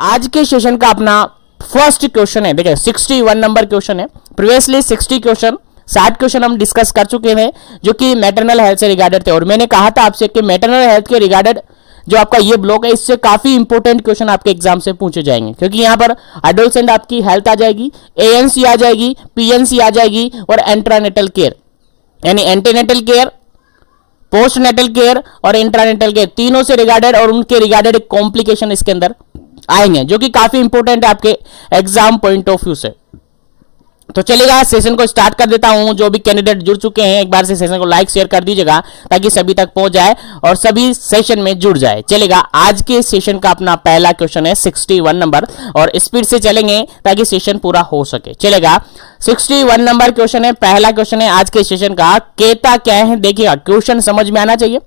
आज के सेशन का अपना फर्स्ट क्वेश्चन है। देखिए 61 नंबर क्वेश्चन है। प्रीवियसली 60 क्वेश्चन 60 क्वेश्चन हम डिस्कस कर चुके हैं जो कि मैटरनल हेल्थ से रिगार्डेड थे, और मैंने कहा था आपसे कि मैटरनल हेल्थ के रिगार्डेड जो आपका ये ब्लॉक है इससे काफी इंपॉर्टेंट क्वेश्चन आपके एग्जाम से पूछे जाएंगे, क्योंकि यहां पर एडोलसेंट आपकी हेल्थ आ जाएगी, एएनसी आ जाएगी, पीएनसी आ जाएगी और एंट्रानेटल केयर, यानी antenatal care, postnatal care और इंट्रानेटल केयर तीनों से रिगार्डेड और उनके रिगार्डेड एक कॉम्प्लिकेशन इसके अंदर आएंगे जो कि काफी इंपॉर्टेंट है आपके एग्जाम पॉइंट ऑफ व्यू से। तो चलेगा, सेशन को स्टार्ट कर देता हूं। जो भी कैंडिडेट जुड़ चुके हैं एक बार से सेशन को लाइक शेयर कर दीजिएगा ताकि सभी तक पहुंच जाए और सभी सेशन में जुड़ जाए। चलेगा, आज के सेशन का अपना पहला क्वेश्चन है 61 नंबर, और स्पीड से चलेंगे ताकि सेशन पूरा हो सके। चलेगा, 61 नंबर क्वेश्चन है, पहला क्वेश्चन है आज के सेशन का। कहता क्या है देखिएगा, क्वेश्चन समझ में आना चाहिए,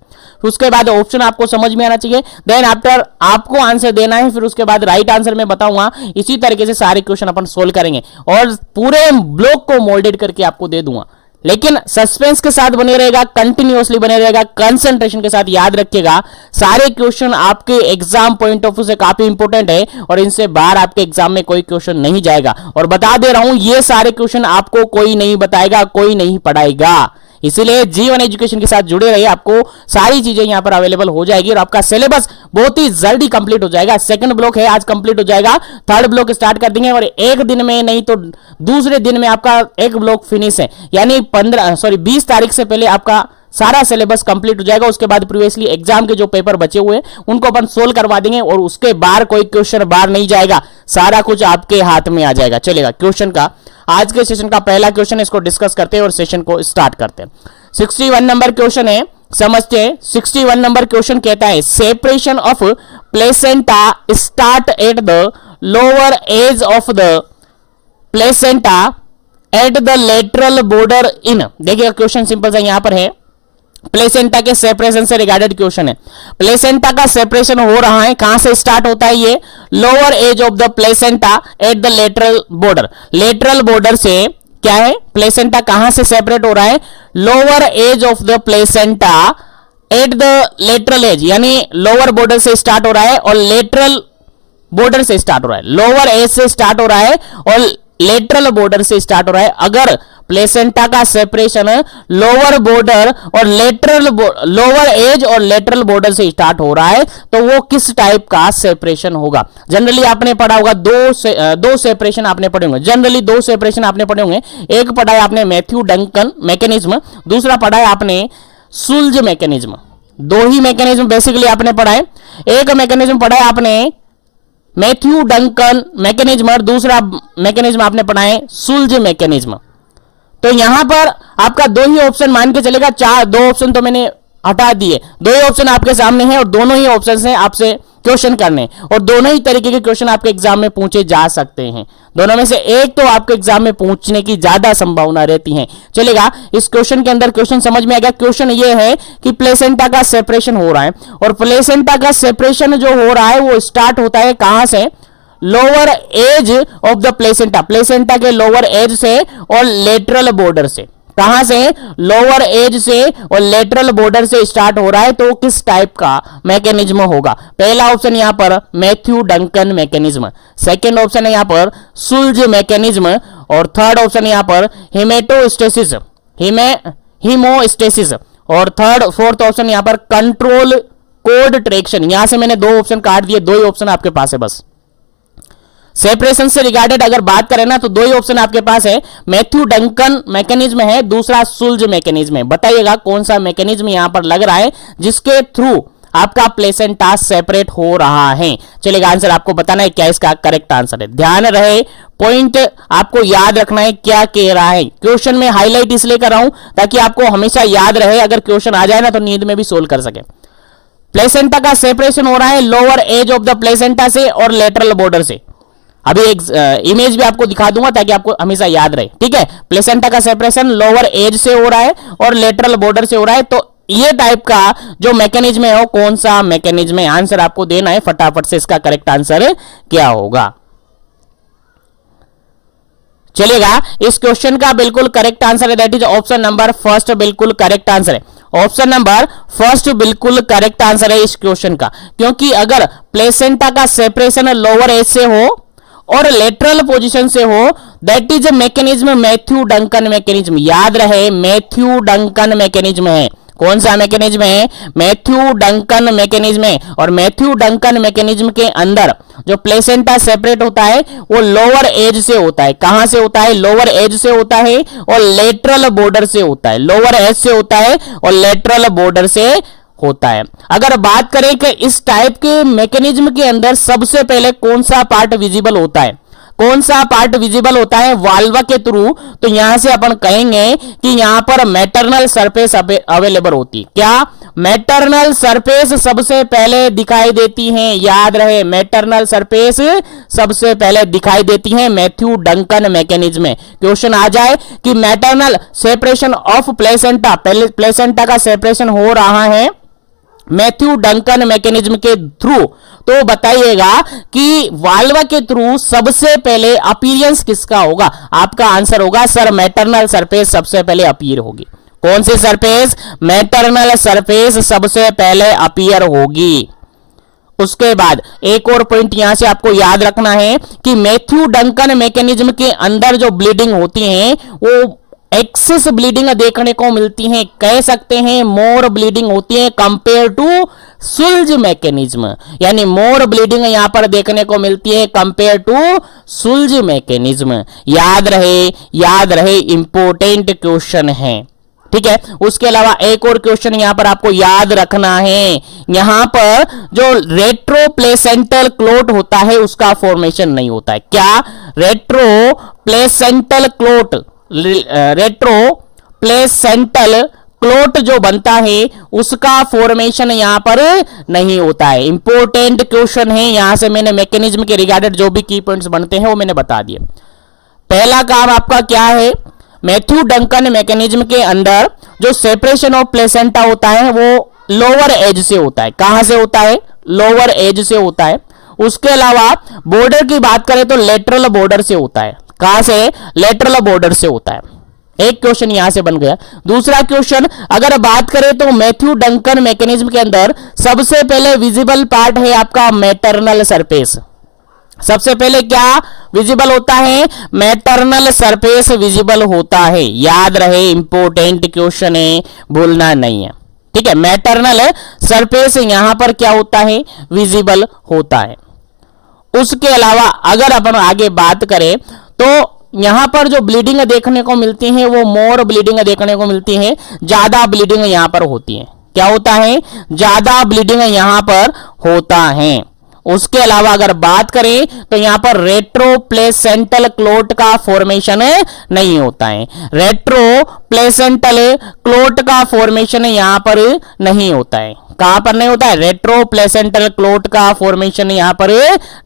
उसके बाद ऑप्शन आपको समझ में आना चाहिए, देन आफ्टर आपको आंसर देना है, फिर उसके बाद राइट आंसर मैं बताऊंगा। इसी तरीके से सारे क्वेश्चन अपन सोल्व करेंगे और पूरे ब्लॉक को मोल्डेड करके आपको दे दूंगा, लेकिन सस्पेंस के साथ बने रहेगा, कंटिन्यूअसली बने रहेगा, कंसंट्रेशन के साथ याद रखिएगा। सारे क्वेश्चन आपके एग्जाम पॉइंट ऑफ व्यू से काफी इंपॉर्टेंट है और इनसे बाहर आपके एग्जाम में कोई क्वेश्चन नहीं जाएगा। और बता दे रहा हूं ये सारे क्वेश्चन आपको कोई नहीं बताएगा, कोई नहीं पढ़ाएगा, इसीलिए जीवन एजुकेशन के साथ जुड़े रहिए, आपको सारी चीजें यहां पर अवेलेबल हो जाएगी और आपका सिलेबस बहुत ही जल्दी कंप्लीट हो जाएगा। सेकंड ब्लॉक है आज कंप्लीट हो जाएगा, थर्ड ब्लॉक स्टार्ट कर देंगे और एक दिन में नहीं तो दूसरे दिन में आपका एक ब्लॉक फिनिश है, यानी 20 तारीख से पहले आपका सारा सिलेबस कंप्लीट हो जाएगा। उसके बाद प्रीवियसली एग्जाम के जो पेपर बचे हुए हैं उनको अपन सोल्व करवा देंगे और उसके बाहर कोई क्वेश्चन बाहर नहीं जाएगा, सारा कुछ आपके हाथ में आ जाएगा। चलेगा, क्वेश्चन का आज के सेशन का पहला क्वेश्चन, इसको डिस्कस करते हैं और सेशन को स्टार्ट करते हैं। 61 नंबर क्वेश्चन है, समझते हैं। 61 नंबर क्वेश्चन कहता है separation of placenta start at the lower edge of the placenta at the lateral border in. देखिए क्वेश्चन सिंपल सा यहां पर है, प्लेसेंटा के सेपरेशन से रिगार्डेड क्वेश्चन है। प्लेसेंटा का सेपरेशन हो रहा है, कहां से स्टार्ट होता है ये, lower edge of the placenta at the lateral border. Lateral border से क्या है, प्लेसेंटा कहां से सेपरेट हो रहा है, lower edge of the placenta at the lateral edge, यानी लोअर बॉर्डर से स्टार्ट हो रहा है और लेटरल बॉर्डर से स्टार्ट हो रहा है। लोअर एज से स्टार्ट हो रहा है और लेटरल बॉर्डर से स्टार्ट हो रहा है। अगर प्लेसेंटा का सेपरेशन लोअर बॉर्डर और लोअर एज और लेटरल बॉर्डर से स्टार्ट हो रहा है तो वो किस टाइप का सेपरेशन होगा। जनरली आपने पढ़ा होगा दो सेपरेशन आपने पढ़े होंगे, जनरली दो सेपरेशन आपने पढ़े होंगे। एक पढ़ा है आपने मैथ्यू डंकन मैकेनिज्म, दूसरा पढ़ा है आपने सुल्ज मैकेनिज्म। दो ही मैकेनिज्म बेसिकली आपने पढ़ा है, एक मैकेनिज्म पढ़ा है आपने मैथ्यू डंकन मैकेनिज्म और दूसरा मैकेनिज्म आपने पढ़ा है सुल्ज मैकेनिज्म। तो यहां पर आपका दो ही ऑप्शन मान के चलेगा, दो ऑप्शन तो मैंने हटा दिए, दो ही ऑप्शन आपके सामने हैं और दोनों ही ऑप्शन से आपसे क्वेश्चन करने और दोनों ही तरीके के क्वेश्चन आपके एग्जाम में पूछे जा सकते हैं। दोनों में से एक तो आपके एग्जाम में पूछने की ज्यादा संभावना रहती है। चलेगा, इस क्वेश्चन के अंदर क्वेश्चन समझ में आएगा। क्वेश्चन ये है कि प्लेसेंटा का सेपरेशन हो रहा है और प्लेसेंटा का सेपरेशन जो हो रहा है वो स्टार्ट होता है कहां से, lower edge of the placenta, placenta के लोअर एज से और लेटरल बॉर्डर से। कहां से, लोअर एज से और लेटरल बॉर्डर से स्टार्ट हो रहा है तो किस टाइप का मैकेनिज्म होगा। पहला ऑप्शन यहां पर Matthew Duncan mechanism, second option है यहां पर सुल्ज मैकेनिज्म और थर्ड ऑप्शन यहां पर हेमेटोस्टेसिस हीमोस्टेसिस और फोर्थ ऑप्शन यहां पर कंट्रोल कोड ट्रैक्शन। यहां से मैंने दो ऑप्शन काट दिए, दो ही ऑप्शन आपके पास है बस। सेपरेशन से रिगार्डेड अगर बात करें ना तो दो ही ऑप्शन आपके पास है, मैथ्यू डंकन मैकेनिज्म है, दूसरा सुल्ज मैकेनिज्म है। बताइएगा कौन सा मैकेनिज्म यहां पर लग रहा है जिसके थ्रू आपका प्लेसेंटा सेपरेट हो रहा है। चलिएगा, आंसर आपको बताना है क्या इसका करेक्ट आंसर है। ध्यान रहे, पॉइंट आपको याद रखना है क्या कह रहा है। क्वेश्चन में हाईलाइट इसलिए कर रहा हूं ताकि आपको हमेशा याद रहे, अगर क्वेश्चन आ जाए ना तो नींद में भी सोल्व कर सके। प्लेसेंटा का सेपरेशन हो रहा है lower edge of the placenta से और लेटरल बॉर्डर से। अभी एक इमेज भी आपको दिखा दूंगा ताकि आपको हमेशा याद रहे, ठीक है। प्लेसेंटा का सेपरेशन लोअर एज से हो रहा है और लेटरल बॉर्डर से हो रहा है, तो ये टाइप का जो मैकेनिज्म है वो कौन सा मैकेनिज्म है, आंसर आपको देना है फटाफट से। इसका करेक्ट आंसर क्या होगा। चलेगा। इस क्वेश्चन का बिल्कुल करेक्ट आंसर है that is option number first, बिल्कुल करेक्ट आंसर है। ऑप्शन नंबर फर्स्ट बिल्कुल करेक्ट आंसर है इस क्वेश्चन का, क्योंकि अगर प्लेसेंटा का सेपरेशन लोअर एज से हो और लेटरल पोजीशन से हो, that is mechanism Matthew Duncan mechanism. याद रहे मैथ्यू डंकन मैकेनिज्म है। कौन सा मैकेनिज्म है? मैथ्यू डंकन मैकेनिज्म है। और मैथ्यू डंकन मैकेनिज्म के अंदर जो प्लेसेंटा सेपरेट होता है वो लोअर एज से होता है। कहां से होता है? लोअर एज से होता है और लेटरल बॉर्डर से होता है। लोअर एज से होता है और लेटरल बॉर्डर से होता है। अगर बात करें कि इस टाइप के मैकेनिज्म के अंदर सबसे पहले कौन सा पार्ट विजिबल होता है, कौन सा पार्ट विजिबल होता है वाल्वा के थ्रू, तो यहां से अपन कहेंगे कि यहां पर मैटरनल सरफेस अवेलेबल होती है। क्या? मैटरनल सरफेस सबसे पहले दिखाई देती है। याद रहे मैटरनल सरफेस सबसे पहले दिखाई देती है मैथ्यू डंकन मैकेनिज्म में। क्वेश्चन आ जाए कि maternal separation of placenta, placenta का सेपरेशन हो रहा है मैथ्यू डंकन मैकेनिज्म के थ्रू, तो बताइएगा कि वाल्वा के थ्रू सबसे पहले अपीयरेंस किसका होगा? आपका आंसर होगा सर मैटरनल सरफेस सबसे पहले अपीयर होगी। कौन सी सरफेस? मैटरनल सरफेस सबसे पहले अपीयर होगी। उसके बाद एक और पॉइंट यहां से आपको याद रखना है कि मैथ्यू डंकन मैकेनिज्म के अंदर जो ब्लीडिंग होती है वो एक्सेस ब्लीडिंग देखने को मिलती है, कह सकते हैं मोर ब्लीडिंग होती है कंपेयर टू सुल्ज मैकेनिज्म, यानी मोर ब्लीडिंग यहां पर देखने को मिलती है कंपेयर टू सुल्ज मैकेनिज्म। याद रहे इंपॉर्टेंट क्वेश्चन है, ठीक है। उसके अलावा एक और क्वेश्चन यहां पर आपको याद रखना है, यहां पर जो रेट्रोप्लेसेंटल क्लोट होता है उसका फॉर्मेशन नहीं होता है। क्या? रेट्रोप्लेसेंटल क्लोट, रेट्रो प्लेसेंटल क्लोट जो बनता है उसका फॉर्मेशन यहां पर नहीं होता है। इंपॉर्टेंट क्वेश्चन है, यहां से मैंने मैकेनिज्म के रिगार्डेड जो भी की पॉइंट्स बनते हैं वो मैंने बता दिए। पहला काम आपका क्या है? मैथ्यू डंकन मैकेनिज्म के अंदर जो सेपरेशन ऑफ प्लेसेंटा होता है वो लोअर एज से होता है। कहां से होता है? लोअर एज से होता है। उसके अलावा बॉर्डर की बात करें तो लेटरल बॉर्डर से होता है। कहां से? लेटरल बॉर्डर से होता है। एक क्वेश्चन यहां से बन गया। दूसरा क्वेश्चन अगर बात करें तो मैथ्यू डंकन मैकेनिज्म के अंदर सबसे पहले विजिबल पार्ट है आपका मैटरनल सरफेस। सबसे पहले क्या विजिबल होता है? मैटरनल सरफेस विजिबल होता है। याद रहे इंपॉर्टेंट क्वेश्चन है, भूलना नहीं है, ठीक है। मैटरनल सरफेस यहां पर क्या होता है? विजिबल होता है। उसके अलावा अगर अपन आगे बात करें तो यहां पर जो ब्लीडिंग देखने को मिलती है वो मोर ब्लीडिंग देखने को मिलती है, ज्यादा ब्लीडिंग यहां पर होती है। क्या होता है? ज्यादा ब्लीडिंग यहां पर होता है। उसके अलावा अगर बात करें तो यहां पर रेट्रोप्लेसेंटल क्लोट का फॉर्मेशन नहीं होता है। रेट्रोप्लेसेंटल क्लोट का फॉर्मेशन यहां पर नहीं होता है। कहां पर नहीं होता है? रेट्रोप्लेसेंटल क्लोट का फॉर्मेशन यहां पर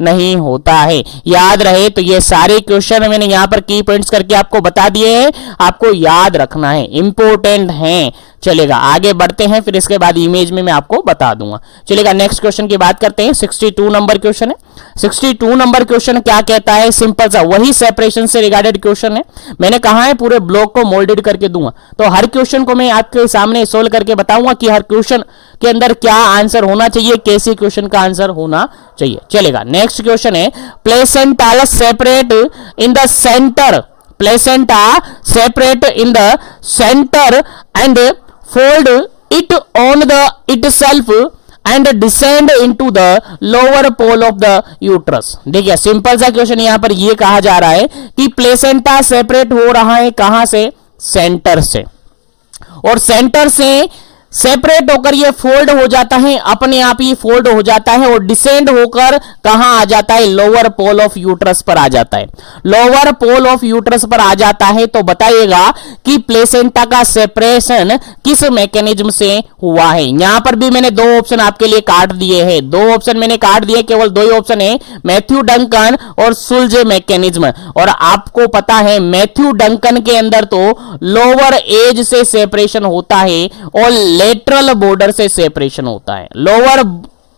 नहीं होता है। याद रहे तो ये सारे क्वेश्चन मैंने यहां पर की पॉइंट्स करके आपको बता दिए हैं, आपको याद रखना है, इंपॉर्टेंट है। चलेगा आगे बढ़ते हैं, फिर इसके बाद इमेज में मैं आपको बता दूंगा। चलेगा नेक्स्ट क्वेश्चन की बात करते हैं। 62 नंबर क्वेश्चन है। 62 नंबर क्वेश्चन क्या कहता है? सिंपल सा वही सेपरेशन से रिगार्डेड क्वेश्चन है। मैंने कहा है पूरे ब्लॉक को मोल्डेड करके दूंगा, तो हर क्वेश्चन को मैं आपके सामने सोल्व करके बताऊंगा कि हर क्वेश्चन के अंदर क्या आंसर होना चाहिए, कैसे क्वेश्चन का आंसर होना चाहिए। चलेगा नेक्स्ट क्वेश्चन है placenta separate in the centre, placenta separate in the centre and fold it on the itself and descend into the lower pole of the uterus। देखिए सिंपल सा क्वेश्चन यहां पर ये कहा जा रहा है कि प्लेसेंटा सेपरेट हो रहा है कहां से? सेंटर से, और सेंटर से सेपरेट होकर ये फोल्ड हो जाता है, अपने आप ही फोल्ड हो जाता है और डिसेंड होकर कहां आ जाता है? लोअर पोल ऑफ यूट्रस पर आ जाता है। लोअर पोल ऑफ यूट्रस पर आ जाता है तो बताइएगा कि प्लेसेंटा का सेपरेशन किस मैकेनिज्म से हुआ है। यहां पर भी मैंने दो ऑप्शन आपके लिए काट दिए हैं, दो ऑप्शन मैंने काट दिए, केवल दो ही ऑप्शन है, मैथ्यू डंकन और सुल्जे मैकेनिज्म। और आपको पता है मैथ्यू डंकन के अंदर तो लोअर एज से सेपरेशन होता है और लेटरल बॉर्डर से सेपरेशन होता है। लोअर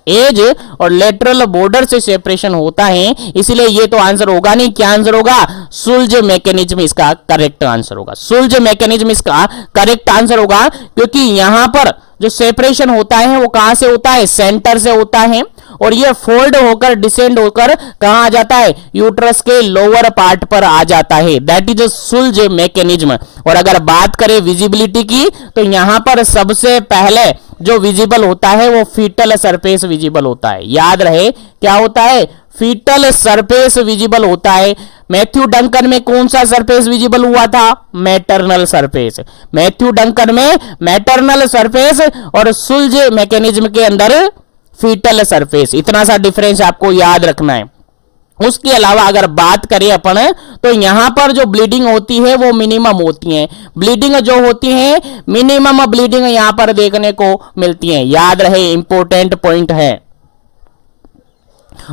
एज और लेटरल बॉर्डर से सेपरेशन होता है, इसलिए ये तो आंसर होगा नहीं। क्या आंसर होगा? सुल्ज मैकेनिज्म इसका करेक्ट आंसर होगा। सुल्ज मैकेनिज्म इसका करेक्ट आंसर होगा, क्योंकि यहां पर जो सेपरेशन होता है वो कहां से होता है? सेंटर से होता है, और ये फोल्ड होकर डिसेंड होकर कहां आ जाता है? यूट्रस के लोअर पार्ट पर आ जाता है। That is Schultze mechanism. और अगर बात करें विजिबिलिटी की, तो यहां पर सबसे पहले जो विजिबल होता है वो फीटल सरफेस विजिबल होता है। याद रहे क्या होता है? फीटल सरफेस विजिबल होता है। मैथ्यू डंकन में कौन सा सरफेस विजिबल हुआ था? Maternal surface. मैथ्यू डंकन में मैटरनल सरफेस और सुल्ज मैकेनिज्म के अंदर फीटल सरफेस। इतना सा डिफरेंस आपको याद रखना है। उसके अलावा अगर बात करें अपन, तो यहां पर जो ब्लीडिंग होती है वो मिनिमम होती है। ब्लीडिंग जो होती है मिनिमम ब्लीडिंग यहां पर देखने को मिलती है। याद रहे, इंपॉर्टेंट पॉइंट है।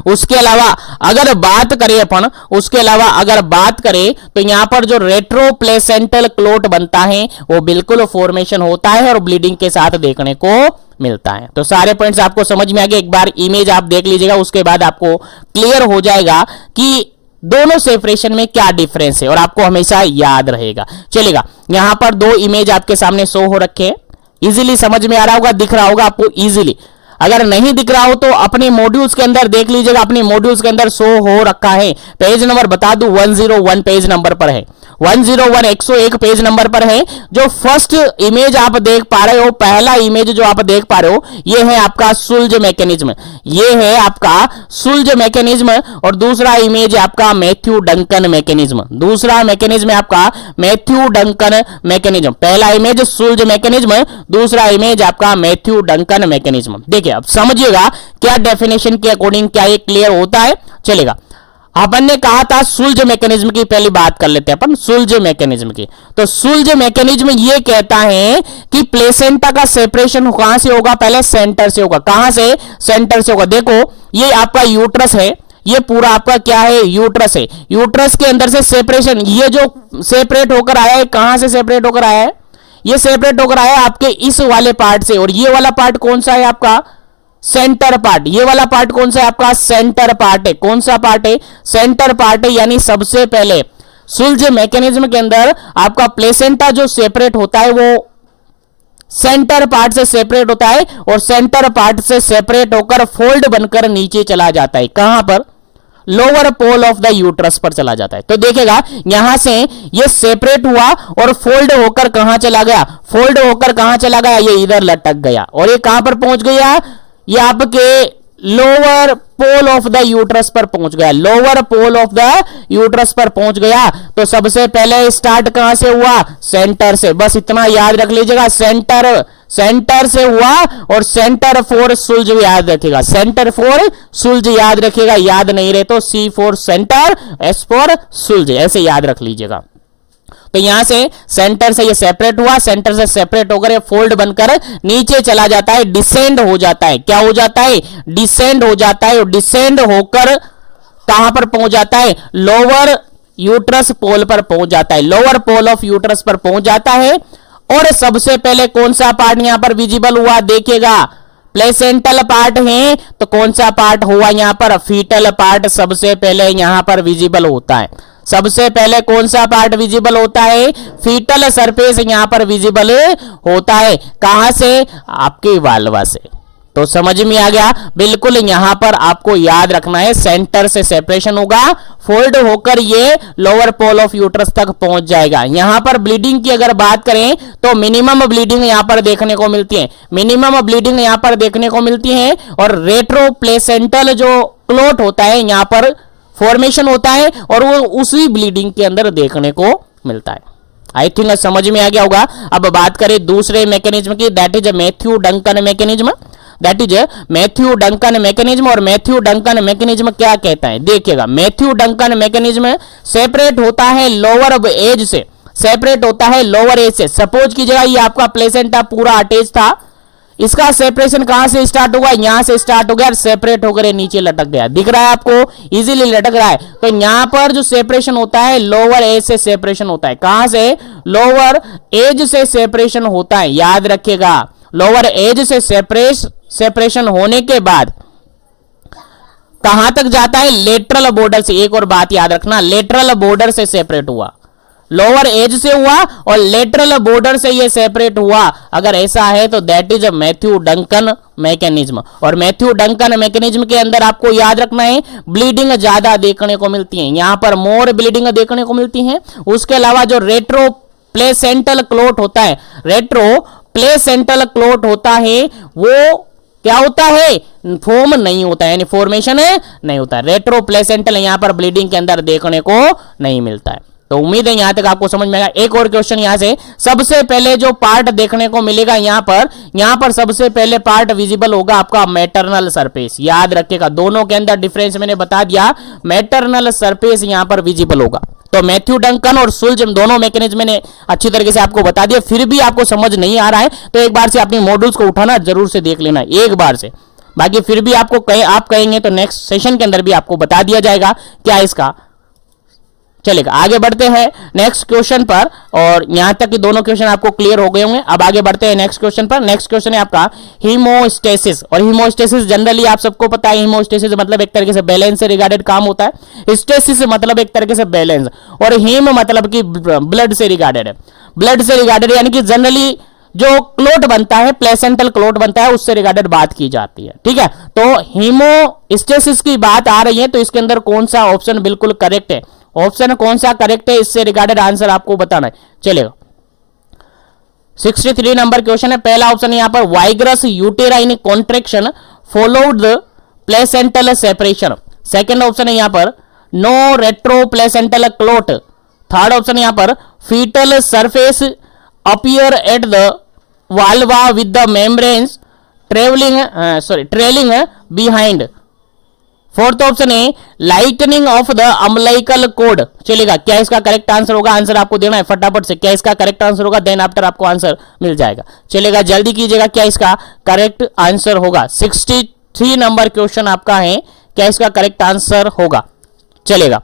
उसके अलावा अगर बात करें अपन, उसके अलावा अगर बात करें तो यहां पर जो रेट्रोप्लेसेंटल क्लोट बनता है वो बिल्कुल फॉर्मेशन होता है और ब्लीडिंग के साथ देखने को मिलता है। तो सारे पॉइंट्स आपको समझ में आ गए। एक बार इमेज आप देख लीजिएगा, उसके बाद आपको क्लियर हो जाएगा कि दोनों सेपरेशन में क्या डिफरेंस है और आपको हमेशा याद रहेगा। चलेगा, यहां पर दो इमेज आपके सामने शो हो रखे हैं। इजीली समझ में आ रहा होगा, दिख रहा होगा आपको इजीली। अगर नहीं दिख रहा हो तो अपने मॉड्यूल्स के अंदर देख लीजिएगा। अपने मॉड्यूल्स के अंदर शो हो रखा है। पेज नंबर बता दूं, 101 पेज नंबर पर है। 101 101 पेज नंबर पर है। जो फर्स्ट इमेज आप देख पा रहे हो, पहला इमेज जो आप देख पा रहे हो, ये है आपका सुल्ज मैकेनिज्म। ये है आपका सुल्ज मैकेनिज्म। और दूसरा इमेज है आपका मैथ्यू डंकन मैकेनिज्म। दूसरा मैकेनिज्म है आपका मैथ्यू डंकन मैकेनिज्म। पहला इमेज सुल्ज मैकेनिज्म, दूसरा इमेज आपका मैथ्यू डंकन मैकेनिज्म। देखिए, अब समझिएगा क्या डेफिनेशन के अकॉर्डिंग क्या ये क्लियर होता है। चलेगा, अपन ने कहा था सुल्ज मैकेनिज्म की पहली बात कर लेते हैं अपन, सुल्ज मैकेनिज्म की। तो सुल्ज मैकेनिज्म ये कहता है कि प्लेसेंटा का सेपरेशन कहां से होगा? पहले सेंटर से होगा। कहां से? सेंटर से होगा। देखो, ये आपका यूट्रस है, ये पूरा आपका क्या है? यूट्रस है। यूट्रस के अंदर से सेपरेशन, ये जो सेपरेट होकर आया है, कहां से सेपरेट होकर आया है? ये सेपरेट होकर आया आपके इस वाले पार्ट से। और ये वाला पार्ट कौन सा है आपका? Centre part. ये वाला पार्ट कौन सा है आपका? सेंटर पार्ट है। कौन सा पार्ट है? सेंटर पार्ट है। यानी सबसे पहले सुल्ज मैकेनिज्म के अंदर आपका प्लेसेंटा जो सेपरेट होता है वो सेंटर पार्ट से सेपरेट होता है, और सेंटर पार्ट से सेपरेट होकर फोल्ड बनकर नीचे चला जाता है। कहां पर? Lower pole of the uterus पर चला जाता है। तो देखेगा, यहां से ये सेपरेट हुआ और फोल्ड होकर कहां चला गया? फोल्ड होकर कहां चला गया? ये इधर लटक गया। और ये कहां पर पहुंच गया? ये आपके lower pole of the uterus पर पहुंच गया। Lower pole of the uterus पर पहुंच गया। तो सबसे पहले स्टार्ट कहां से हुआ? सेंटर से। बस इतना याद रख लीजिएगा, सेंटर, सेंटर से हुआ। और सेंटर फॉर सुल्ज याद रखिएगा, सेंटर फॉर सुल्ज याद रखिएगा। याद नहीं रहे तो सी for centre, S for Schultz, ऐसे याद रख लीजिएगा। तो यहां से सेंटर से ये सेपरेट हुआ, सेंटर से सेपरेट होकर ये फोल्ड बनकर नीचे चला जाता है, डिसेंड हो जाता है। क्या हो जाता है? डिसेंड हो जाता है। और डिसेंड होकर कहां पर पहुंच जाता है? लोअर यूट्रस पोल पर पहुंच जाता है। लोअर पोल ऑफ यूट्रस पर पहुंच जाता है। और सबसे पहले कौन सा पार्ट यहां पर विजिबल हुआ? देखिएगा, प्लेसेंटल पार्ट है, तो कौन सा पार्ट हुआ यहां पर? फीटल पार्ट सबसे पहले यहां पर विजिबल होता है। सबसे पहले कौन सा पार्ट विजिबल होता है? फीटल सरफेस यहां पर विजिबल होता है। कहां से? आपके वाल्वा से। तो समझ में आ गया। बिल्कुल यहां पर आपको याद रखना है, सेंटर से सेपरेशन होगा, फोल्ड होकर ये लोअर पोल ऑफ यूट्रस तक पहुंच जाएगा। यहां पर ब्लीडिंग की अगर बात करें तो मिनिमम ब्लीडिंग यहां पर देखने को मिलती है। मिनिमम ब्लीडिंग यहां पर देखने को मिलती है। और रेट्रोप्लेसेंटल जो क्लोट होता है यहां पर फॉर्मेशन होता है, और वो उसी ब्लीडिंग के अंदर देखने को मिलता है। आई थिंक समझ में आ गया होगा। अब बात करें दूसरे मैकेनिज्म की, that is Matthew Duncan mechanism. That is Matthew Duncan mechanism. और मैथ्यू डंकन मैकेनिज्म क्या कहता है? देखिएगा, मैथ्यू डंकन मैकेनिज्म सेपरेट होता है लोअर एज से, सेपरेट होता है लोअर एज से। सपोज कीजिएगा ये आपका प्लेसेंटा पूरा अटैच था, इसका सेपरेशन कहां से स्टार्ट होगा? यहां से स्टार्ट हो गया, सेपरेट होकर नीचे लटक गया। दिख रहा है आपको? इजीली लटक रहा है। तो यहां पर जो सेपरेशन होता है लोअर एज से सेपरेशन होता है। कहां से? लोअर एज से सेपरेशन होता है। याद रखिएगा, लोअर एज से सेपरेशन होने के बाद कहां तक जाता है? लेटरल बॉर्डर से। एक और बात याद रखना, लेटरल बॉर्डर से सेपरेट हुआ, लोअर एज से हुआ और लेटरल बॉर्डर से ये सेपरेट हुआ। अगर ऐसा है तो that is Matthew Duncan mechanism. और मैथ्यू डंकन मैकेनिज्म के अंदर आपको याद रखना है ब्लीडिंग ज्यादा देखने को मिलती है, यहां पर मोर ब्लीडिंग देखने को मिलती है। उसके अलावा जो रेट्रो प्लेसेंटल क्लोट होता है, रेट्रो प्लेसेंटल क्लोट होता है, वो क्या होता है? फॉर्म नहीं होता है, यानी फॉर्मेशन नहीं होता है। रेट्रो प्लेसेंटल यहां पर ब्लीडिंग के अंदर देखने को नहीं मिलता है। तो उम्मीद है यहां तक आपको समझ में आएगा। एक और क्वेश्चन यहां से, सबसे पहले जो पार्ट देखने को मिलेगा यहां पर सबसे पहले पार्ट विजिबल होगा आपका मैटरनल सरफेस। याद रखिएगा, दोनों के अंदर डिफरेंस मैंने बता दिया, मैटरनल सरफेस यहां पर विजिबल होगा। तो मैथ्यू डंकन और सुल्ज दोनों मैकेनिज्म मैंने अच्छी तरीके से आपको बता दिया। फिर भी आपको समझ नहीं आ रहा है तो एक बार से अपनी मॉड्यूल्स को उठाना जरूर से देख लेना एक बार से। बाकी फिर भी आपको आप कहेंगे तो नेक्स्ट सेशन के अंदर भी आपको बता दिया जाएगा क्या इसका चलेगा। आगे बढ़ते हैं नेक्स्ट क्वेश्चन पर, और यहां तक कि दोनों क्वेश्चन आपको क्लियर हो गए होंगे। अब आगे बढ़ते हैं नेक्स्ट क्वेश्चन पर। नेक्स्ट क्वेश्चन है आपका हीमोस्टेसिस। और हीमोस्टेसिस जनरली आप सबको पता है, हीमोस्टेसिस मतलब एक तरीके से बैलेंस से रिगार्डेड काम होता है। स्टेसिस मतलब एक तरीके से बैलेंस, और हीम मतलब कि ब्लड से रिगार्डेड है। ब्लड से रिगार्डेड यानी कि जनरली जो क्लोट बनता है, प्लेसेंटल क्लोट बनता है, उससे रिगार्डेड बात की जाती है। ठीक है, तो हीमोस्टेसिस की बात आ रही है तो इसके अंदर कौन सा ऑप्शन बिल्कुल करेक्ट है? ऑप्शन कौन सा करेक्ट है, इससे रिगार्डेड आंसर आपको बताना है। चलेगा, 63 नंबर क्वेश्चन है। पहला ऑप्शन यहां पर vigorous uterine contraction followed the placental separation. Second option है यहां पर no retro placental clot. Third option यहां पर fetal surface appear at the vulva with the membranes trailing behind. Fourth option है lengthening of the umbilical cord. चलेगा, क्या इसका correct answer होगा? आंसर आपको देना है फटाफट से, क्या इसका करेक्ट आंसर होगा, देन आफ्टर आपको आंसर मिल जाएगा। चलेगा, जल्दी कीजिएगा, क्या इसका करेक्ट आंसर होगा? 63 नंबर क्वेश्चन आपका है, क्या इसका करेक्ट आंसर होगा? चलेगा,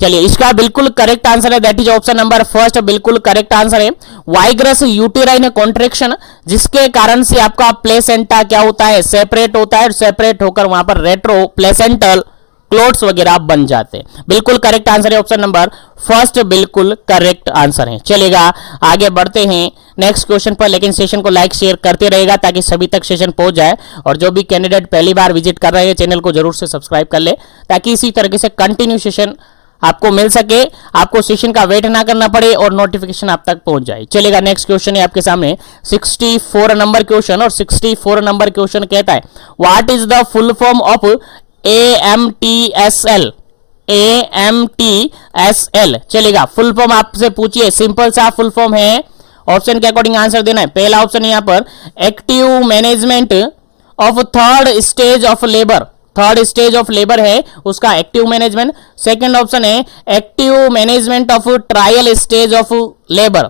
चलिए इसका बिल्कुल करेक्ट आंसर है, that is option number first, बिल्कुल करेक्ट आंसर है। वाइग्रस यूटेराइन कॉन्ट्रैक्शन, जिसके कारण से आपका प्लेसेंटा क्या होता है? सेपरेट होता है, सेपरेट होकर वहां पर रेट्रो प्लेसेंटल क्लोट्स वगैरह बन जाते हैं। बिल्कुल करेक्ट आंसर है ऑप्शन नंबर फर्स्ट, बिल्कुल करेक्ट आंसर है। चलेगा, आगे बढ़ते हैं नेक्स्ट क्वेश्चन पर, लेकिन सेशन को लाइक शेयर करते रहेगा ताकि सभी तक सेशन पहुंच जाए। और जो भी कैंडिडेट पहली बार विजिट कर रहे हैं चैनल को जरूर से सब्सक्राइब कर ले, ताकि इसी तरीके से कंटिन्यू सेशन आपको मिल सके, आपको सेशन का वेट ना करना पड़े और नोटिफिकेशन आप तक पहुंच जाए। चलेगा, नेक्स्ट क्वेश्चन है आपके सामने 64 नंबर क्वेश्चन, और 64 नंबर क्वेश्चन कहता है what is the full form of AMTSL? AMTSL। चलेगा, फुल फॉर्म आपसे पूछिए, सिंपल सा फुल फॉर्म है, ऑप्शन के अकॉर्डिंग आंसर देना है। पहला ऑप्शन यहां पर active management of third stage of labour. Third stage of labour है उसका एक्टिव मैनेजमेंट। सेकंड ऑप्शन है active management of trial stage of labour.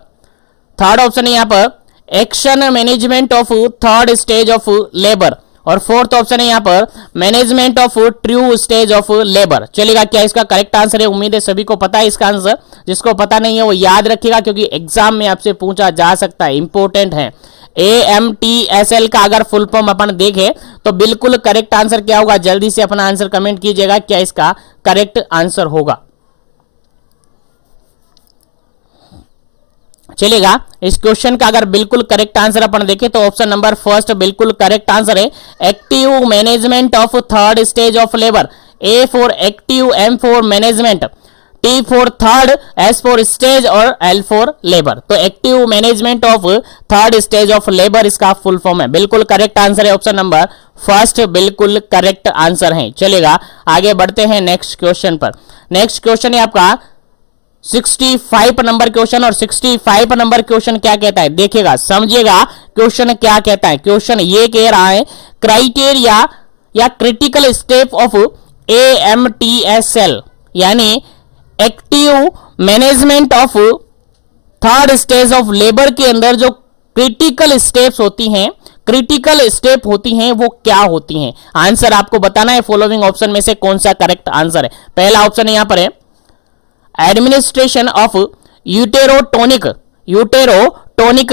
Third option है यहां पर action management of third stage of labour. और fourth option है यहां पर management of true stage of labour. चलेगा, क्या इसका करेक्ट आंसर है? उम्मीद है सभी को पता है इसका आंसर, जिसको पता नहीं है वो याद रखिएगा क्योंकि एग्जाम में आपसे पूछा जा सकता है, इंपॉर्टेंट है। AMTSL का अगर फुल फॉर्म अपन देखें तो बिल्कुल करेक्ट आंसर क्या होगा? जल्दी से अपना आंसर कमेंट कीजिएगा, क्या इसका करेक्ट आंसर होगा? चलेगा, इस क्वेश्चन का अगर बिल्कुल करेक्ट आंसर अपन देखें तो ऑप्शन नंबर फर्स्ट बिल्कुल करेक्ट आंसर है, active management of third stage of labour. A for active, M for management, T for third, S for stage और L फॉर लेबर। तो active management of third stage of labour इसका full form है। बिल्कुल correct answer है option number first, बिल्कुल correct answer है। चलेगा, आगे बढ़ते हैं नेक्स्ट क्वेश्चन पर। नेक्स्ट क्वेश्चन है आपका 65 नंबर क्वेश्चन, और 65 नंबर क्वेश्चन क्या कहता है? देखिएगा, समझिएगा क्वेश्चन क्या कहता है। क्वेश्चन ये कह रहा है क्राइटेरिया या क्रिटिकल स्टेप ऑफ AMTSL, यानी active management of third stage of labour के अंदर जो क्रिटिकल स्टेप्स होती हैं, क्रिटिकल स्टेप होती हैं, वो क्या होती हैं? आंसर आपको बताना है फॉलोइंग ऑप्शन में से कौन सा करेक्ट आंसर है। पहला ऑप्शन यहां पर है एडमिनिस्ट्रेशन ऑफ यूटेरोटोनिक यूटेरोटोनिक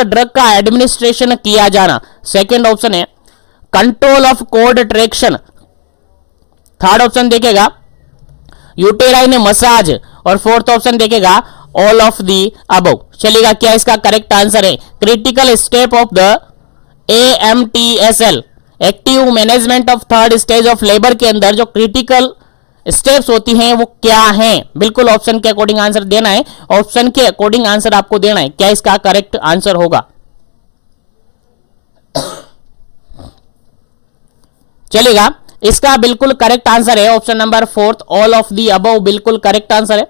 ड्रग का एडमिनिस्ट्रेशन किया जाना। सेकंड ऑप्शन है control of code traction. Third option देखेगा यूटेराइन मसाज, और फोर्थ ऑप्शन देखेगा ऑल ऑफ दी अबव। चलेगा, क्या इसका करेक्ट आंसर है? Critical step of the AMTSL, active management of third stage of labour के अंदर जो क्रिटिकल स्टेप्स होती हैं वो क्या हैं? बिल्कुल ऑप्शन के अकॉर्डिंग आंसर देना है, ऑप्शन के अकॉर्डिंग आंसर आपको देना है। क्या इसका करेक्ट आंसर होगा? चलेगा, इसका बिल्कुल करेक्ट आंसर है option number fourth, all of the above बिल्कुल करेक्ट आंसर है।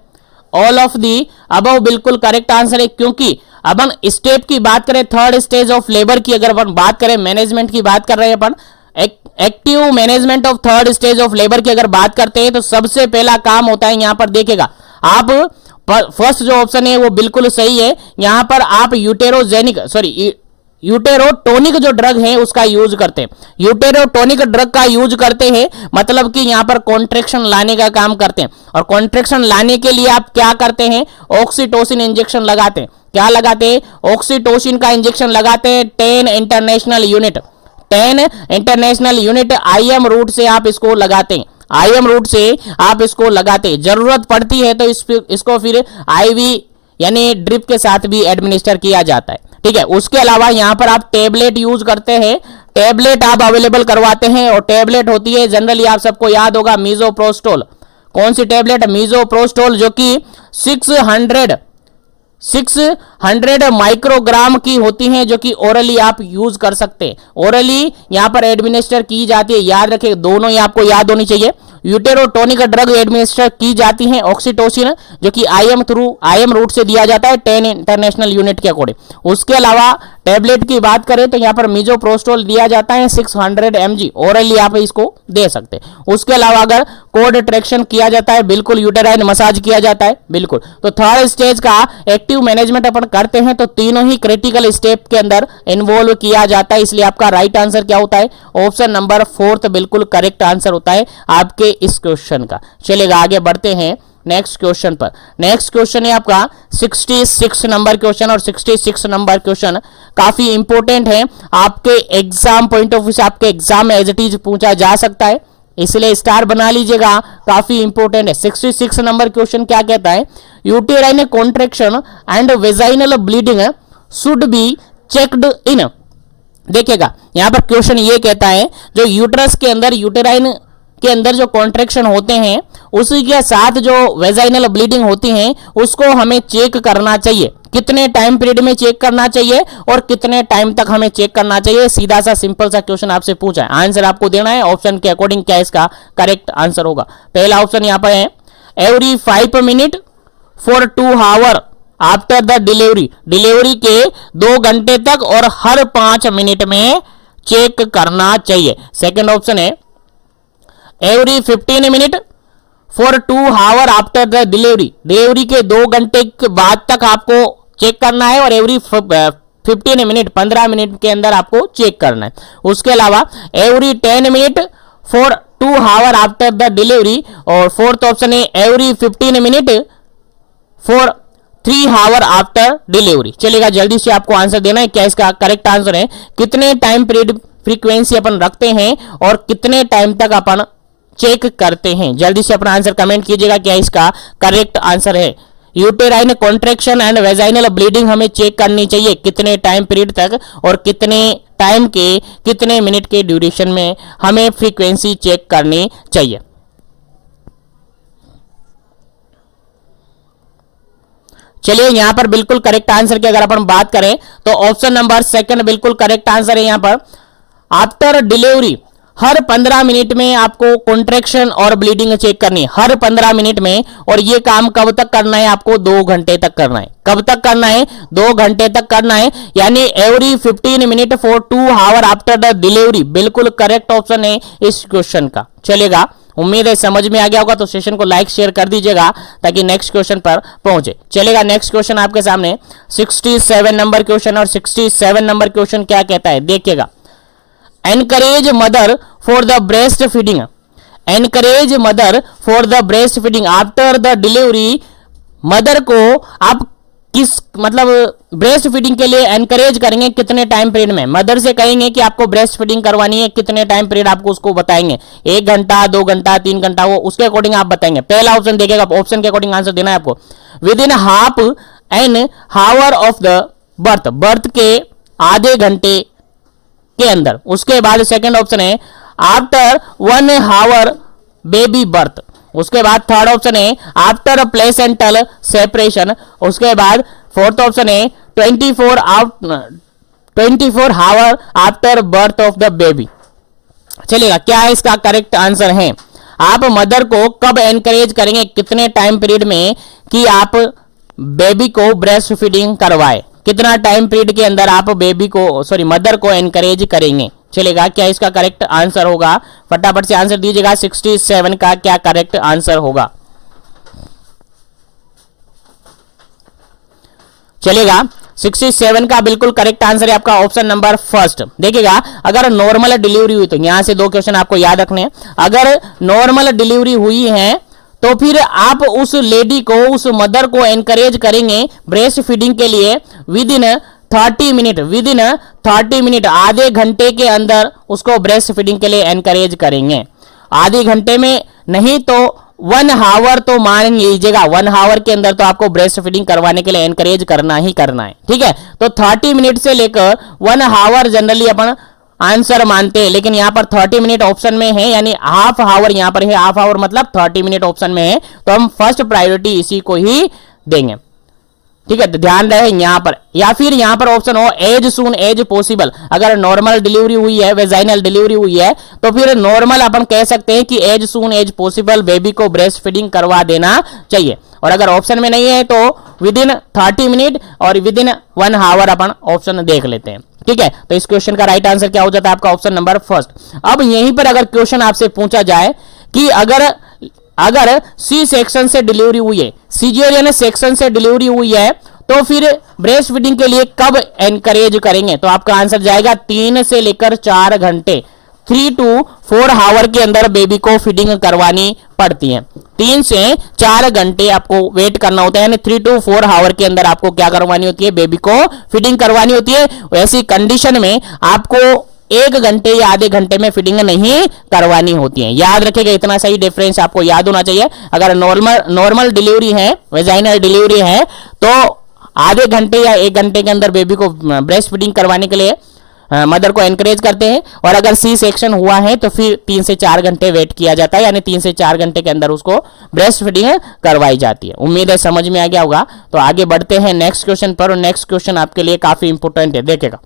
ऑल ऑफ दी अबव बिल्कुल करेक्ट आंसर है, क्योंकि अपन स्टेप की बात करें, थर्ड स्टेज ऑफ लेबर की अगर अपन बात करें, मैनेजमेंट की बात कर रहे हैं अपन, active management of third stage of labour की अगर बात करते हैं तो सबसे पहला काम होता है, यहां पर देखेगा आप फर्स्ट जो ऑप्शन है वो बिल्कुल सही है। यहां पर आप यूटेरोटोनिक जो ड्रग है उसका यूज करते हैं, यूटेरोटोनिक ड्रग का यूज करते हैं, मतलब कि यहां पर कॉन्ट्रैक्शन लाने का काम करते हैं। और कॉन्ट्रैक्शन लाने के लिए आप क्या करते हैं? ऑक्सीटोसिन इंजेक्शन लगाते हैं। क्या लगाते हैं? ऑक्सीटोसिन का इंजेक्शन लगाते हैं। 10 इंटरनेशनल यूनिट IM रूट से आप इसको लगाते हैं, IM रूट से आप इसको लगाते हैं। जरूरत पड़ती है तो इसको फिर IV यानी ड्रिप के साथ भी एडमिनिस्टर किया जाता है। ठीक है, उसके अलावा यहां पर आप टेबलेट यूज करते हैं, टेबलेट आप अवेलेबल करवाते हैं, और टेबलेट होती है जनरली आप सबको याद होगा मीजोप्रोस्टोल। कौन सी टेबलेट? मीजोप्रोस्टोल, जो कि 600 माइक्रोग्राम की होती हैं, जो कि ओरली आप यूज कर सकते हैं। ओरली यहां पर एडमिनिस्टर की जाती है, याद रखें, दोनों ही आपको याद होनी चाहिए। यूटेरोटोनिक ड्रग एडमिनिस्टर की जाती है ऑक्सीटोसिन, जो कि IM रूट से दिया जाता है 10 इंटरनेशनल यूनिट के अकॉर्डिंग। उसके अलावा टेबलेट की बात करें तो यहां पर मीजोप्रोस्टोल दिया जाता है 600 mg, ओरली आप इसको दे सकते हैं। उसके अलावा अगर कोड ट्रैक्शन किया जाता है, बिल्कुल यूटेराइन मसाज किया जाता है, बिल्कुल। तो थर्ड स्टेज का एक्टिव मैनेजमेंट अपन करते हैं तो तीनों ही क्रिटिकल स्टेप के अंदर इन्वॉल्व किया जाता है, इसलिए आपका राइट आंसर क्या होता है? ऑप्शन नंबर फोर्थ बिल्कुल करेक्ट आंसर होता है आपके इस क्वेश्चन का। चलेगा, आगे बढ़ते हैं नेक्स्ट क्वेश्चन पर। नेक्स्ट क्वेश्चन है आपका 66 नंबर क्वेश्चन, और 66 नंबर क्वेश्चन काफी इंपॉर्टेंट है आपके एग्जाम पॉइंट ऑफ व्यू से, आपके एग्जाम में एज इट इज पूछा जा सकता है, इसलिए स्टार बना लीजिएगा, काफी इंपॉर्टेंट है। 66 नंबर क्वेश्चन क्या कहता है? Uterine contraction and vaginal bleeding should be checked in. देखिएगा, यहां पर क्वेश्चन ये कहता है जो यूट्रस के अंदर, यूटेराइन के अंदर जो कॉन्ट्रैक्शन होते हैं उसी के साथ जो वेजाइनल ब्लीडिंग होती है उसको हमें चेक करना चाहिए। कितने टाइम पीरियड में चेक करना चाहिए और कितने टाइम तक हमें चेक करना चाहिए? सीधा सा सिंपल सा क्वेश्चन आपसे पूछा है, आंसर आपको देना है ऑप्शन के अकॉर्डिंग। क्या इसका करेक्ट आंसर होगा? पहला ऑप्शन यहां पर है every 5 minute for 2 hour after the delivery के 2 घंटे तक और हर 5 मिनट में चेक करना चाहिए। सेकेंड ऑप्शन है every 15 minute for 2 hour after the delivery के 2 घंटे के बाद तक आपको चेक करना है, और एवरी 15 मिनट 15 मिनट के अंदर आपको चेक करना है। उसके अलावा every 10 minute for 2 hour after the delivery, और फोर्थ ऑप्शन है every 15 minute for 3 hour after delivery. चलेगा, जल्दी से आपको आंसर देना है। क्या इसका करेक्ट आंसर है? कितने टाइम पीरियड फ्रीक्वेंसी अपन रखते हैं और कितने टाइम तक अपन चेक करते हैं? जल्दी से अपना आंसर कमेंट कीजिएगा, क्या इसका करेक्ट आंसर है? Uterine contraction and vaginal bleeding हमें चेक करनी चाहिए कितने टाइम पीरियड तक और कितने टाइम के कितने मिनट के ड्यूरेशन में हमें फ्रीक्वेंसी चेक करनी चाहिए। चलिए, यहां पर बिल्कुल करेक्ट आंसर की अगर अपन बात करें तो ऑप्शन नंबर सेकंड बिल्कुल करेक्ट आंसर है। यहां पर आफ्टर डिलीवरी हर 15 मिनट में आपको कॉन्ट्रैक्शन और ब्लीडिंग चेक करनी है, हर 15 मिनट में। और ये काम कब तक करना है? आपको 2 घंटे तक करना है। कब तक करना है? 2 घंटे तक करना है, यानी every 15 minute for 2 hour after the delivery. बिल्कुल करेक्ट ऑप्शन है इस क्वेश्चन का। चलेगा, उम्मीद है समझ में आ गया होगा, तो सेशन को लाइक शेयर कर दीजिएगा ताकि नेक्स्ट क्वेश्चन पर पहुंचे। चलेगा, नेक्स्ट क्वेश्चन आपके सामने 67 नंबर क्वेश्चन, और 67 नंबर क्वेश्चन क्या कहता है देखिएगा। Encourage mother for the breast feeding, encourage mother for the breast feeding after the delivery. Mother को आप किस मतलब ब्रेस्ट फीडिंग के लिए एनकरेज करेंगे कितने टाइम पीरियड में। मदर से कहेंगे कि आपको ब्रेस्ट फीडिंग करवानी है, कितने टाइम पीरियड आपको उसको बताएंगे, 1 घंटा, 2 घंटा, 3 घंटा, वो उसके अकॉर्डिंग आप बताएंगे। पहला ऑप्शन देखिएगा, ऑप्शन के अकॉर्डिंग आंसर देना है आपको। Within half an hour of the birth, birth के आधे घंटे के अंदर। उसके बाद सेकंड ऑप्शन है आफ्टर 1 हावर बेबी बर्थ। उसके बाद थर्ड ऑप्शन है आफ्टर प्लेसेंटल सेपरेशन। उसके बाद फोर्थ ऑप्शन है 24 hour after birth of the baby. चलिएगा, क्या है इसका करेक्ट आंसर है। आप मदर को कब एनकरेज करेंगे, कितने टाइम पीरियड में कि आप बेबी को ब्रेस्ट फीडिंग करवाए, कितना टाइम पीरियड के अंदर आप बेबी को मदर को एनकरेज करेंगे। चलेगा, क्या इसका करेक्ट आंसर होगा, फटाफट से आंसर दीजिएगा। 67 का क्या करेक्ट आंसर होगा। चलेगा, 67 का बिल्कुल करेक्ट आंसर है आपका ऑप्शन नंबर फर्स्ट। देखिएगा, अगर नॉर्मल डिलीवरी हुई तो यहां से 2 क्वेश्चन आपको याद रखने हैं। अगर नॉर्मल डिलीवरी हुई है तो फिर आप उस लेडी को, उस मदर को एनकरेज करेंगे ब्रेस्ट फीडिंग के लिए विद इन 30 मिनट, आधे घंटे के अंदर उसको ब्रेस्ट फीडिंग के लिए एनकरेज करेंगे। आधे घंटे में नहीं तो 1 हावर तो मान लीजिएगा, 1 हावर के अंदर तो आपको ब्रेस्ट फीडिंग करवाने के लिए एनकरेज करना ही करना है। ठीक है, तो 30 मिनट से लेकर 1 हावर जनरली अपन आंसर मानते हैं, लेकिन यहां पर 30 मिनट ऑप्शन में है, यानी हाफ हावर यहां पर है, हाफ हावर मतलब 30 मिनट ऑप्शन में है, तो हम फर्स्ट प्रायोरिटी इसी को ही देंगे। ठीक है, तो ध्यान रहे यहां पर, या फिर यहां पर ऑप्शन हो एज सून एज पॉसिबल। अगर नॉर्मल डिलीवरी हुई है, वेजाइनल डिलीवरी हुई है, तो फिर नॉर्मल अपन कह सकते हैं कि as soon as possible baby को ब्रेस्ट फीडिंग करवा देना चाहिए। और अगर ऑप्शन में नहीं है तो विद इन 30 मिनट और विद इन 1 हावर अपन ऑप्शन देख लेते हैं। ठीक है, तो इस क्वेश्चन का राइट आंसर क्या हो जाता है आपका ऑप्शन नंबर फर्स्ट। अब यहीं पर अगर क्वेश्चन आपसे पूछा जाए कि अगर सी सेक्शन से डिलीवरी हुई है, सीजेरियन सेक्शन से डिलीवरी हुई है, तो फिर ब्रेस्ट फीडिंग के लिए कब एनकरेज करेंगे, तो आपका आंसर जाएगा 3 से लेकर 4 घंटे, 3 to 4 हावर के अंदर बेबी को फीडिंग करवानी पड़ती है। 3 से 4 घंटे आपको वेट करना होता है, यानी 3 to 4 हावर के अंदर आपको क्या करवानी होती है, बेबी को फीडिंग करवानी होती है। वैसी कंडीशन में आपको 1 घंटे या आधे घंटे में फीडिंग नहीं करवानी होती है। याद रखिएगा, इतना सही डिफरेंस आपको याद होना चाहिए। अगर नॉर्मल डिलीवरी है, वेजाइनल डिलीवरी है, तो आधे घंटे या 1 घंटे के अंदर बेबी को ब्रेस्ट फीडिंग करवाने के लिए मदर को एनकरेज करते हैं। और अगर सी सेक्शन हुआ है तो फिर 3 से 4 घंटे वेट किया जाता है, यानी 3 से 4 घंटे के अंदर उसको ब्रेस्ट फीडिंग करवाई जाती है। उम्मीद है समझ में आ गया होगा। तो आगे बढ़ते हैं नेक्स्ट क्वेश्चन पर, और नेक्स्ट क्वेश्चन आपके लिए काफी इंपोर्टेंट है। देखिएगा,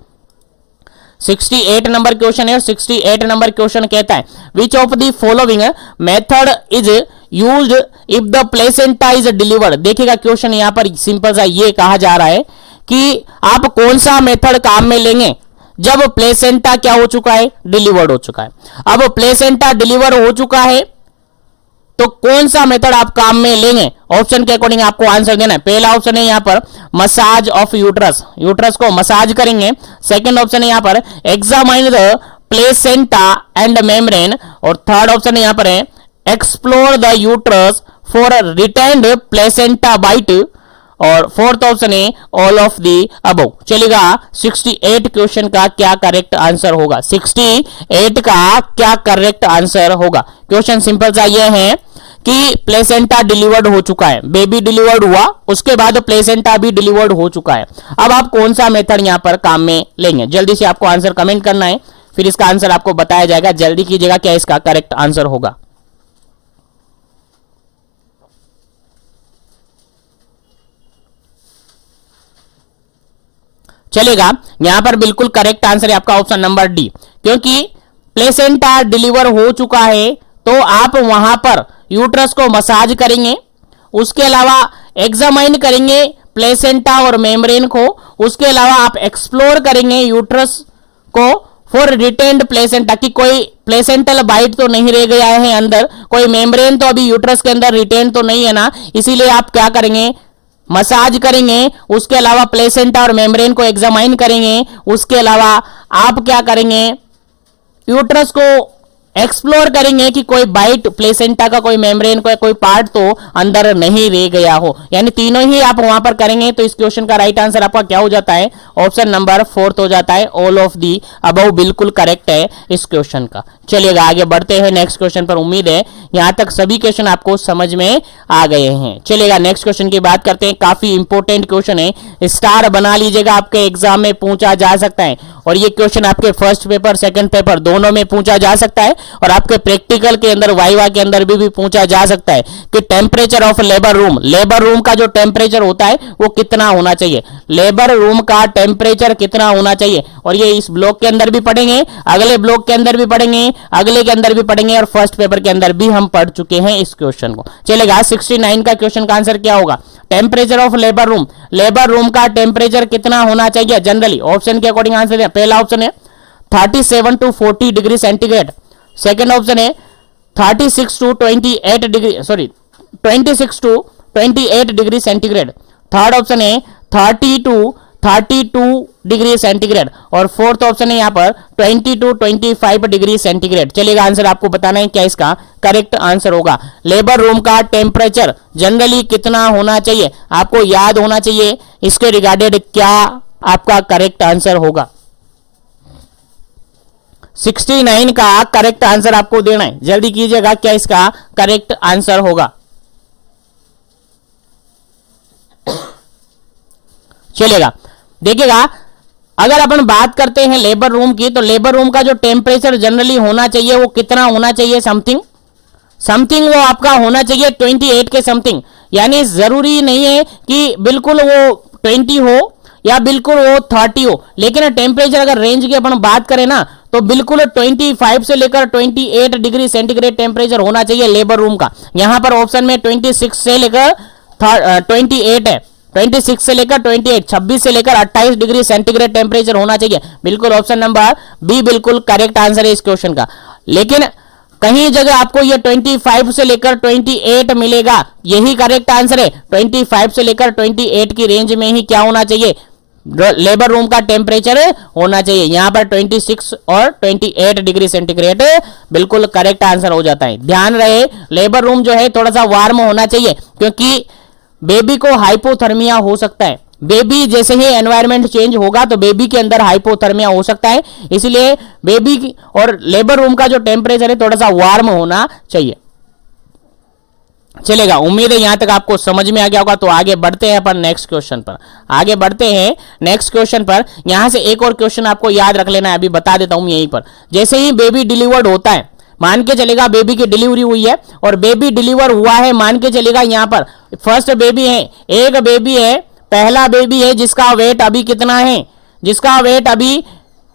68 नंबर क्वेश्चन है, और 68 नंबर क्वेश्चन कहता है which of the following method is used if the placenta is delivered. देखिएगा, क्वेश्चन यहां पर सिंपल सा ये कहा जा रहा है कि आप कौन सा मेथड काम में लेंगे जब प्लेसेंटा क्या हो चुका है, डिलीवर्ड हो चुका है। अब प्लेसेंटा डिलीवर हो चुका है तो कौन सा मेथड आप काम में लेंगे, ऑप्शन के अकॉर्डिंग आपको आंसर देना है। पहला ऑप्शन है यहां पर मसाज ऑफ यूट्रस, यूट्रस को मसाज करेंगे। सेकंड ऑप्शन है यहां पर examine the placenta and membrane, और थर्ड ऑप्शन यहां पर है explore the uterus for retained placenta bits, और फोर्थ ऑप्शन है ऑल ऑफ दी अबव। चलेगा, 68 क्वेश्चन का क्या करेक्ट आंसर होगा, 68 का क्या करेक्ट आंसर होगा। क्वेश्चन सिंपल सा ये है कि प्लेसेंटा डिलीवर्ड हो चुका है, बेबी डिलीवर्ड हुआ, उसके बाद प्लेसेंटा भी डिलीवर्ड हो चुका है। अब आप कौन सा मेथड यहां पर काम में लेंगे, जल्दी से आपको आंसर कमेंट करना है, फिर इसका आंसर आपको बताया जाएगा। जल्दी कीजिएगा, क्या इसका करेक्ट आंसर होगा। चलेगा, यहां पर बिल्कुल करेक्ट आंसर है आपका ऑप्शन नंबर डी, क्योंकि प्लेसेंटा डिलीवर हो चुका है तो आप वहां पर यूट्रस को मसाज करेंगे, उसके अलावा एग्जामाइन करेंगे प्लेसेंटा और मेम्ब्रेन को, उसके अलावा आप एक्सप्लोर करेंगे यूट्रस को फॉर रिटेन्ड प्लेसेंटा, कि कोई प्लेसेंटल बाइट तो नहीं रह गया है अंदर, कोई मेम्ब्रेन तो अभी यूट्रस के अंदर रिटेन तो नहीं है ना, इसीलिए आप क्या करेंगे, मसाज करेंगे। उसके अलावा प्लेसेंटा और मेम्ब्रेन को एग्जामाइन करेंगे, उसके अलावा आप क्या करेंगे, यूट्रस को एक्सप्लोर करेंगे कि कोई बाइट प्लेसेंटा का कोई मेम्ब्रेन का कोई पार्ट तो अंदर नहीं रह गया हो, यानी तीनों ही आप वहां पर करेंगे। तो इस क्वेश्चन का राइट आंसर आपका क्या हो जाता है, ऑप्शन नंबर 4 हो जाता है। ऑल ऑफ दी अबव बिल्कुल करेक्ट है इस क्वेश्चन का। चलिएगा आगे बढ़ते हैं नेक्स्ट क्वेश्चन पर। उम्मीद है यहां तक सभी क्वेश्चन आपको समझ में आ गए हैं। चलिएगा नेक्स्ट क्वेश्चन की बात करते हैं। काफी इंपॉर्टेंट क्वेश्चन है, स्टार बना लीजिएगा, आपके एग्जाम में पूछा जा सकता है। और ये क्वेश्चन आपके फर्स्ट पेपर सेकंड पेपर दोनों में पूछा जा सकता है, और आपके प्रैक्टिकल के अंदर वाइवा के अंदर भी पूछा जा सकता है कि टेम्परेचर ऑफ लेबर रूम का जो टेम्परेचर होता है वो कितना होना चाहिए, लेबर रूम का टेम्परेचर कितना होना चाहिए। और ये इस ब्लॉक के अंदर भी पढ़ेंगे, अगले ब्लॉक के अंदर भी पढ़ेंगे, अगले के अंदर भी पढ़ेंगे, और फर्स्ट पेपर के अंदर भी हम पढ़ चुके हैं इस क्वेश्चन को। चलेगा 69 का क्वेश्चन का आंसर क्या होगा, टेम्परेचर ऑफ लेबर रूम का टेम्परेचर कितना होना चाहिए जनरली। ऑप्शन के अकॉर्डिंग आंसर है। पहला ऑप्शन है 37 to 40 degree centigrade, second option है 36 to 28 degree centigrade, third option है 30 to 32 डिग्री सेंटीग्रेड, और फोर्थ ऑप्शन है यहाँ पर 20 to 25 डिग्री सेंटीग्रेड। चलिएगा आंसर आपको बताना है क्या इसका करेक्ट आंसर होगा। लेबर रूम का टेम्परेचर जनरली कितना होना चाहिए, आपको याद होना चाहिए, इसके रिगार्डेड क्या आपका करेक्ट आंसर होगा। 69 का करेक्ट आंसर आपको देना है, जल्दी कीजिएगा क्या इसका करेक्ट आंसर होगा। चलेगा देखिएगा, अगर अपन बात करते हैं लेबर रूम की, तो लेबर रूम का जो टेम्परेचर जनरली होना चाहिए वो कितना होना चाहिए, समथिंग वो आपका होना चाहिए 28 के समथिंग। यानी जरूरी नहीं है कि बिल्कुल वो 20 हो या बिल्कुल वो 30 हो, लेकिन टेम्परेचर अगर रेंज की अपन बात करें ना तो बिल्कुल 25 से लेकर 28 डिग्री सेंटीग्रेड टेम्परेचर होना चाहिए लेबर रूम का। यहां पर ऑप्शन में 26 से लेकर 28 है, 26 से लेकर 28, 26 से लेकर 28 डिग्री सेंटीग्रेड टेम्परेचर होना चाहिए। बिल्कुल ऑप्शन नंबर बी बिल्कुल करेक्ट आंसर है इस क्वेश्चन का। लेकिन कहीं जगह आपको ये 25 से लेकर 28 मिलेगा, यही करेक्ट आंसर है। 25 से लेकर 28 की रेंज में ही क्या होना चाहिए, लेबर रूम का टेम्परेचर होना चाहिए। यहां पर 26 और 28 डिग्री सेंटीग्रेड बिल्कुल करेक्ट आंसर हो जाता है। ध्यान रहे लेबर रूम जो है थोड़ा सा वार्म होना चाहिए, क्योंकि बेबी को हाइपोथर्मिया हो सकता है। बेबी जैसे ही एनवायरनमेंट चेंज होगा तो बेबी के अंदर हाइपोथर्मिया हो सकता है, इसलिए बेबी और लेबर रूम का जो टेम्परेचर है थोड़ा सा वार्म होना चाहिए। चलेगा, उम्मीद है यहां तक आपको समझ में आ गया होगा। तो आगे बढ़ते हैं अपन नेक्स्ट क्वेश्चन पर। आगे बढ़ते हैं नेक्स्ट क्वेश्चन पर। यहां से एक और क्वेश्चन आपको याद रख लेना है, अभी बता देता हूं यहीं पर। जैसे ही बेबी डिलीवर्ड होता है, मान के चलेगा बेबी की डिलीवरी हुई है और बेबी डिलीवर हुआ है, मान के चलेगा यहां पर फर्स्ट बेबी है, एक बेबी है, पहला बेबी है जिसका वेट अभी कितना है, जिसका वेट अभी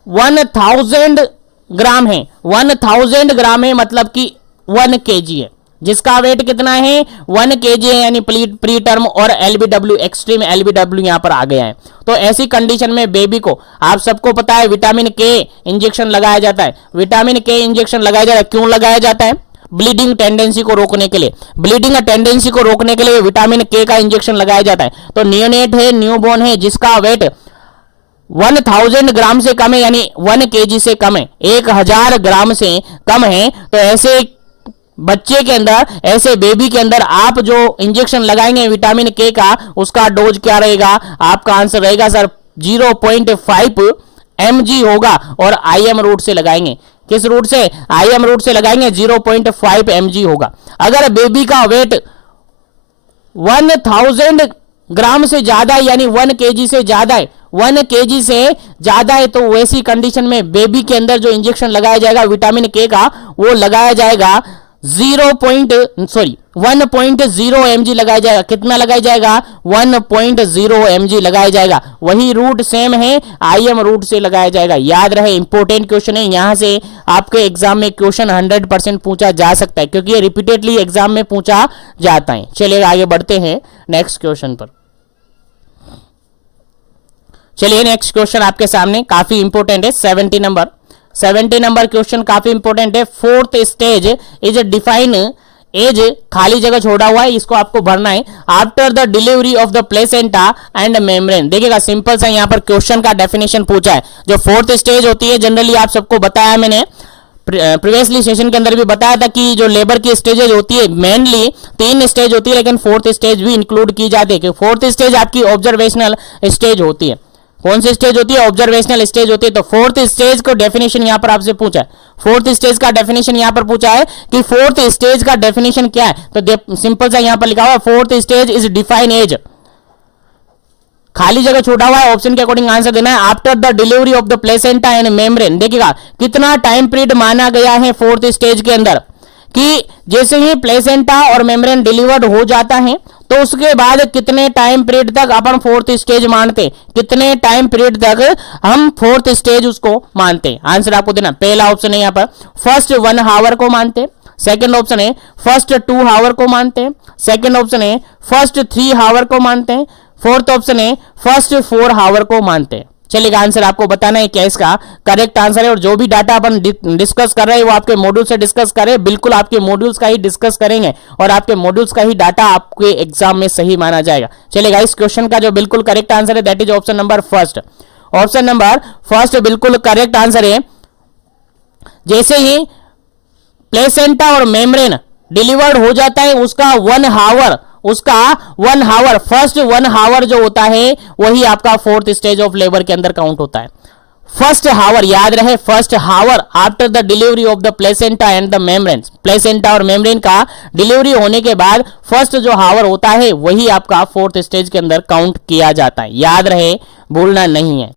1000 ग्राम है। 1000 ग्राम है मतलब कि 1 kg है, जिसका वेट कितना है 1 kg है, यानी प्री टर्म और एलबीडब्ल्यू एक्सट्रीम एलबीडब्ल्यू यहां पर आ गया है। तो ऐसी कंडीशन में बेबी को आप सबको पता है विटामिन के इंजेक्शन लगाया जाता है। विटामिन के इंजेक्शन लगाया जाता है, क्यों लगाया जाता है, ब्लीडिंग टेंडेंसी को रोकने के लिए। ब्लीडिंग टेंडेंसी को रोकने के लिए विटामिन के का इंजेक्शन लगाया जाता है। तो नियोनेट है, न्यूबॉर्न है, जिसका वेट 1000 ग्राम से कम है, यानी 1 kg से कम है, 1000 ग्राम से कम है, तो ऐसे बच्चे के अंदर, ऐसे बेबी के अंदर आप जो इंजेक्शन लगाएंगे विटामिन के का, उसका डोज क्या रहेगा, आपका आंसर रहेगा सर 0.5 mg होगा। और IM रूट से लगाएंगे, किस रूट से, IM रूट से लगाएंगे, 0.5 mg होगा। अगर बेबी का वेट 1000 ग्राम से ज्यादा है, यानी 1 kg से ज्यादा है, 1 kg से ज्यादा है, तो वैसी कंडीशन में बेबी के अंदर जो इंजेक्शन लगाया जाएगा विटामिन के का, वो लगाया जाएगा 1.0 mg लगाया जाएगा। कितना लगाया जाएगा, 1.0 mg लगाया जाएगा। वही रूट सेम है, IM रूट से लगाया जाएगा। याद रहे, इंपॉर्टेंट क्वेश्चन है, यहां से आपके एग्जाम में क्वेश्चन 100% पूछा जा सकता है, क्योंकि ये रिपीटेडली एग्जाम में पूछा जाता है। चलिए आगे बढ़ते हैं नेक्स्ट क्वेश्चन पर। चलिए नेक्स्ट क्वेश्चन आपके सामने काफी इंपॉर्टेंट है, 70 नंबर क्वेश्चन काफी इंपॉर्टेंट है। Fourth stage is define as, खाली जगह छोड़ा हुआ है, इसको आपको भरना है। After the delivery of the placenta and membrane. देखिएगा सिंपल सा यहाँ पर क्वेश्चन का डेफिनेशन पूछा है। जो फोर्थ स्टेज होती है जनरली आप सबको बताया मैंने, प्रीवियसली सेशन के अंदर भी बताया था कि जो लेबर की स्टेजेज होती है मेनली 3 स्टेज होती है, लेकिन 4th स्टेज भी इंक्लूड की जाती है कि 4th स्टेज आपकी ऑब्जर्वेशनल स्टेज होती है। कौन सी स्टेज होती है? ऑब्जर्वेशनल स्टेज होती है। तो 4th स्टेज को डेफिनेशन यहां पर आपसे पूछा है, 4th स्टेज का डेफिनेशन यहां पर पूछा है कि 4th स्टेज का डेफिनेशन क्या है। तो सिंपल सा यहां पर लिखा हुआ है 4th stage is define as, खाली जगह छोड़ा हुआ है, ऑप्शन के अकॉर्डिंग आंसर देना है। After the delivery of the placenta and membrane, देखिएगा कितना टाइम पीरियड माना गया है 4th स्टेज के अंदर कि जैसे ही प्लेसेंटा और मेम्ब्रेन डिलीवर्ड हो जाता है तो उसके बाद कितने टाइम पीरियड तक अपन 4th स्टेज मानते, कितने टाइम पीरियड तक हम 4th स्टेज उसको मानते। आंसर आपको देना, पहला ऑप्शन है यहां पर फर्स्ट 1 आवर को मानते, सेकंड ऑप्शन है फर्स्ट 2 आवर को मानते हैं, सेकंड ऑप्शन है फर्स्ट 3 आवर को मानते हैं, फोर्थ ऑप्शन है फर्स्ट 4 आवर को मानते हैं। चलिएगा आंसर आपको बताना है क्या इसका करेक्ट आंसर है। और जो भी डाटा अपन डिस्कस कर रहे हैं वो आपके मॉड्यूल से डिस्कस करें, बिल्कुल आपके मॉड्यूल्स का ही डिस्कस करेंगे और आपके मॉड्यूल्स का ही डाटा आपके एग्जाम में सही माना जाएगा। चलिएगा इस क्वेश्चन का जो बिल्कुल करेक्ट आंसर है that is option number first. Option number first बिल्कुल करेक्ट आंसर है। जैसे ही प्लेसेंटा और मेम्ब्रेन डिलीवर्ड हो जाता है उसका 1 आवर फर्स्ट 1 आवर जो होता है वही आपका 4th स्टेज ऑफ लेबर के अंदर काउंट होता है। फर्स्ट आवर याद रहे, first hour after the delivery of the placenta and the membrane, placenta और मेम्ब्रेन का डिलीवरी होने के बाद फर्स्ट जो आवर होता है वही आपका 4th स्टेज के अंदर काउंट किया जाता है। याद रहे, भूलना नहीं है।